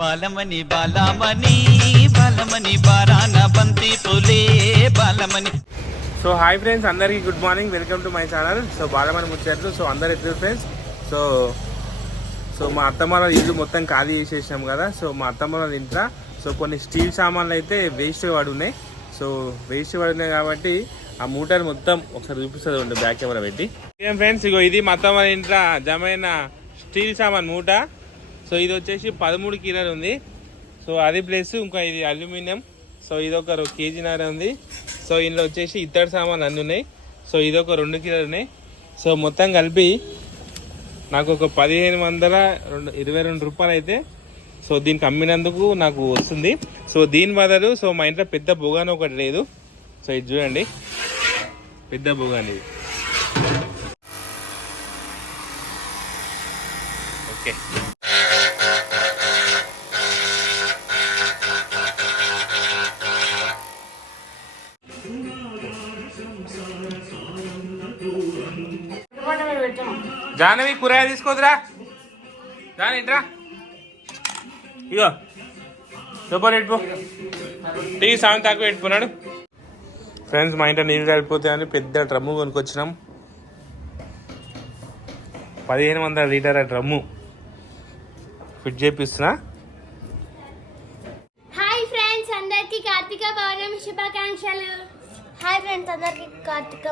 బాలమణి బాలమణి బాలమణి బారాన బంతి పులే బాలమణి. సో హాయ్ ఫ్రెండ్స్ అందరికీ good morning welcome to my channel so Balamani ముచ్చారు so అందరు ఎట్లు ఫ్రెండ్స్ సో సో మా అత్తమ్మ ఇల్లు మొత్తం ఖాళీ చేసేసినాం కదా. సో మా అత్తమ్మ వాళ్ళ ఇంట్లో. సో కొన్ని స్టీల్ సామాన్లు అయితే వేస్ట్ పడి ఉన్నాయి సో వేస్ట్ పడినాయి కాబట్టి ఆ మూటలు మొత్తం ఒకసారి చూపిస్తుంది ఉండే బ్యాక్ కెమెరా పెట్టి. ఏం ఫ్రెండ్స్ ఇగో ఇది మొత్తం మన ఇంట్లో జమైన స్టీల్ సామాన్ మూట. సో ఇది వచ్చేసి పదమూడు కిలోలు ఉంది. సో అది ప్లస్ ఇంకా ఇది అల్యూమినియం. సో ఇది ఒక కేజీ కేజీన్నర ఉంది. సో ఇందులో వచ్చేసి ఇత్తడి సామాన్లు అన్నీ ఉన్నాయి. సో ఇది ఒక రెండు కిలోలు ఉన్నాయి. సో మొత్తం కలిపి నాకు ఒక పదిహేను వందల రెండు ఇరవై రెండు రూపాయలు అయితే సో దీనికి అమ్మినందుకు నాకు వస్తుంది. సో దీని బదులు సో మా ఇంట్లో పెద్ద బొగాను ఒకటి లేదు. సో ఇది చూడండి. పెద్ద బొగాని ఇది. ఓకే. జానవి కూరగాయ తీసుకోదురా. జాని ఇంట్రా. ఇగో లోపల పెట్టుకో టీ సాయం తక్కువ పెట్టుకున్నాడు ఫ్రెండ్స్ మా ఇంట్లో నీళ్ళు కలిపిపోతాయని పెద్ద డ్రమ్ము కొనుక్కొచ్చినాం. పదిహేను వందల లీటర్ల డ్రమ్ము ఫిట్ చేపిస్తున్నా. హాయ్ ఫ్రెండ్స్ అందరికీ కార్తీక పౌర్ణమి శుభాకాంక్షలు. హాయ్ ఫ్రెండ్స్ అందరికి కార్తీక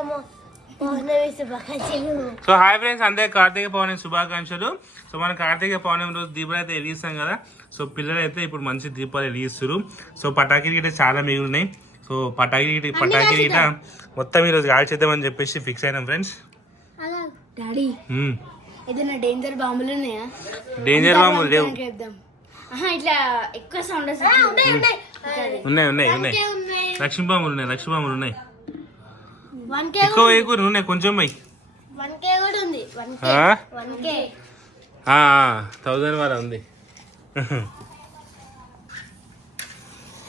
సో హాయ్ ఫ్రెండ్స్ అందరికి కార్తీక పౌర్ణమి శుభాకాంక్షలు. సో మన కార్తీక పౌర్ణమి రోజు దీపాలు అయితే వెలిగిస్తాం కదా. సో పిల్లలు అయితే ఇప్పుడు మంచి దీపాలు వెలిగిస్తారు సో పటాకీలు గిట్ట చాలా మిగులున్నాయి సో పటాకీ గిట్ట- పటాకీలు గిట్ట మొత్తం ఈరోజు కాల్చేద్దామని చెప్పేసి ఫిక్స్ అయినాం ఫ్రెండ్స్ డాడీ ఏదైనా డేంజర్ బాంబులు ఉన్నాయా? డేంజర్ బాంబులు లేవు. చెప్దాం ఆహా ఇట్లా ఎక్కువ సౌండ్ వస్తుంది. ఉన్నాయి ఉన్నాయి. ఉన్నాయి. లక్ష్మీ బాంబులు ఉన్నాయి లక్ష్మీ బాంబులు ఉన్నాయి. ఎక్కువ వేయకూరు ఉన్నాయి కొంచెం పోయి థౌజండ్ వరకు ఉంది.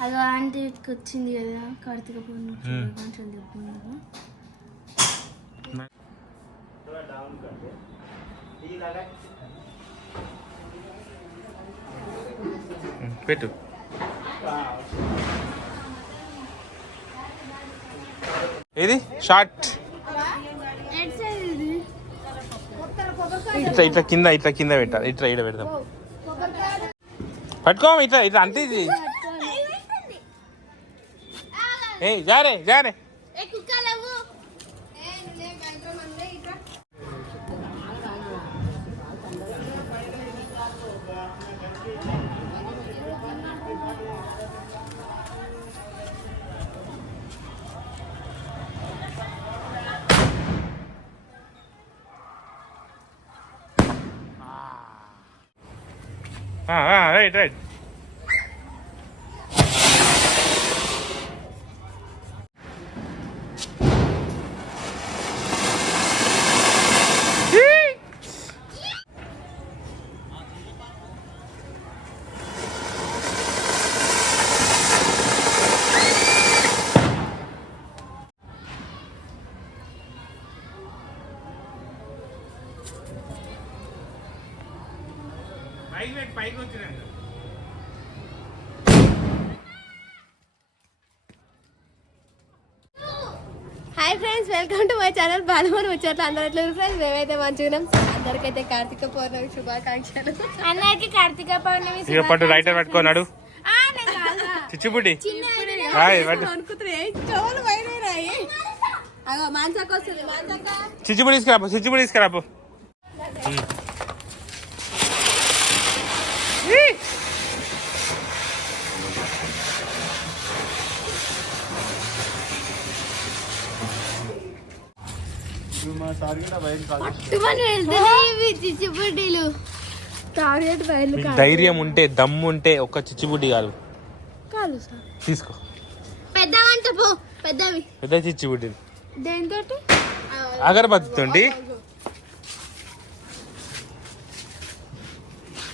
అదో ఆంటీ వచ్చింది కదా కార్తీక పౌర్ణమి పెట్టు. ఏది? షార్ట్. ఇట్లా ఇట్లా కింద ఇట్లా కింద పెట్టాలి. ఇట్లా ఇట్లా పెడదాం. పట్టుకో ఇట్లా ఇట్లా అంతే ఇది. ఏ జారే జారే. రైట్ రైట్ పైకి పైకి వచ్చినాక hi friends welcome to my channel Balamani వచ్చేట్లు అందరూ ఎట్లా ఫ్రెండ్స్ మేమైతే మంచిగా అందరికైతే కార్తీక పౌర్ణమి శుభాకాంక్షలు. అందరికి కార్తీక పౌర్ణమి ఇక పట్టు రైటర్ పట్టుకోనాడు. చిచ్చుబుడ్డి. హాయ్, పట్టు. అగో మాంసాకు వస్తుంది మాంసాక. చిచ్చుబుడి తీసుకురాపు చిచ్చుబుడి తీసుకురాపు. ధైర్యం ఉంటే దమ్ము ఉంటే ఒక్క చిచ్చుబుడ్డి కాదు. కాదు సార్. తీసుకో. పెద్ద వంట పో పెద్దవి. పెద్ద చిచ్చుబుడ్డి దేంతో అగరబత్తితోండి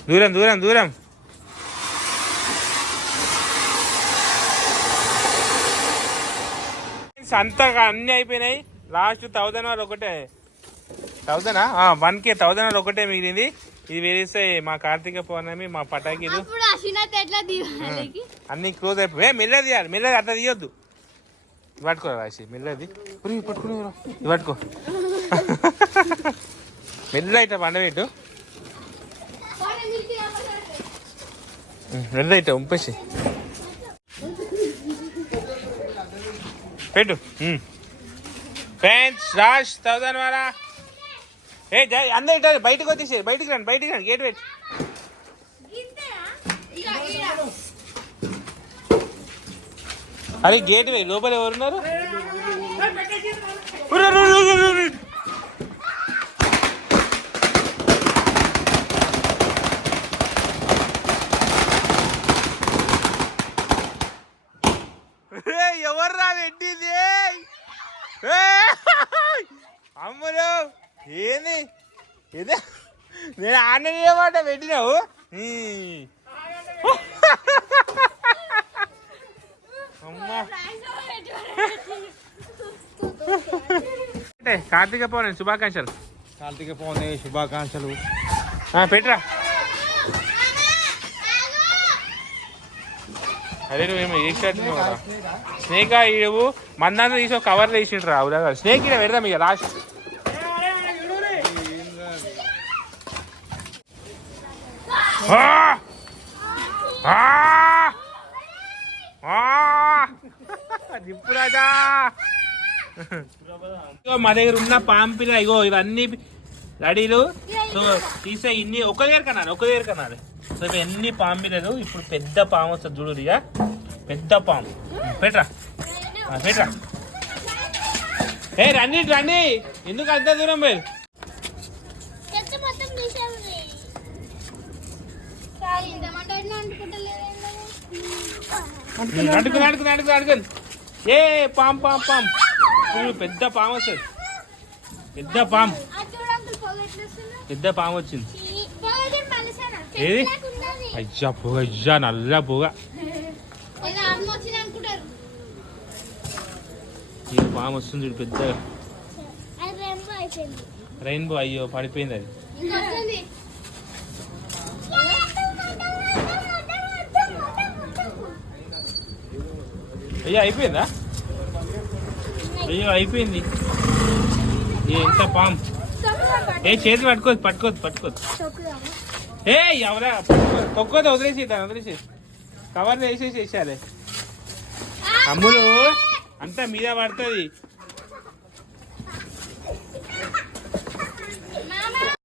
దూరం దూరం దూరం. అంతగా అన్ని అయిపోయినాయి. లాస్ట్ థౌజండ్ వాళ్ళు ఒకటే. థౌజండా? వన్ కే థౌజండ్ వాళ్ళు ఒకటే మిగిలింది. ఇది వేరేస్తే మా కార్తీక పౌర్ణమి మా పటాకీలు. అన్ని క్లోజ్ అయిపోయి మెల్లది తీయాలి మెల్లది అట్లా తీయొద్దు పట్టుకో రాసి మెల్లది పట్టుకుని పట్టుకో. మెల్ల ఇట్లా పండబెట్టు మెల్ల ఇట్లా ఉంపేసి. పెట్టు. ఫ్రెండ్స్ రాష్ థౌసండ్ వారా ఏ జై అందరు బయటకు వచ్చేసి బయటికి రండి బయటికి రండి గేట్ పెట్టి. అరే గేట్ వే లోపల ఎవరున్నారు? ఏంది? ఇదే నేను ఆన్లైన్ ఏమాట పెట్టినావు. అమ్మా. అంటే కార్తీక పౌర్ణమి శుభాకాంక్షలు. కార్తీక పౌర్ణమి శుభాకాంక్షలు. ఆ, పెట్టరా. అదే నువ్వేమో చేసినట్టున్నావు కదా స్నేక్ ఇవ్వు మందాన్ని తీసి ఒక కవర్లో తీసిండ్రు రా ఉదా స్నేక్ ఇక్కడ పెడదాం ఇక లాస్ట్ ఆ! మా దగ్గర ఉన్న పాంపిన ఇగో ఇవన్నీ రెడీలు. సో తీసే ఇన్ని ఒక దగ్గర కన్నారు ఒక దగ్గర కన్నారు సో ఇవి ఎన్ని ఇప్పుడు పెద్ద పాము వస్తుంది చూడు ఇక పెద్ద పాము. పెట్రా పెట్రా ఏ రండి రండి. ఎందుకు అంత దూరం పోయి అడుగుని ఏ పాము పాము పాము. పెద్ద పాము వస్తుంది. పెద్ద పాము. పెద్ద పాము వచ్చింది. ఏది? అయ్యా పొగ అయ్యా నల్ల పొగ. ఈ పాము వస్తుంది చూడు పెద్దగా. రెయిన్బో అయ్యో పడిపోయింది అది. అయ్యో అయిపోయిందా? అయ్యో అయిపోయింది. ఏ ఎంత పాము. ఏ చేతి పట్టుకోదు పట్టుకోదు పట్టుకోదు. ఏ ఎవరా? తొక్కోదు వదిలేసి దాన్ని వదిలేసి కవర్ వేసేసి వేసేయాలి అమ్ములు అంతా మీద పడుతుంది.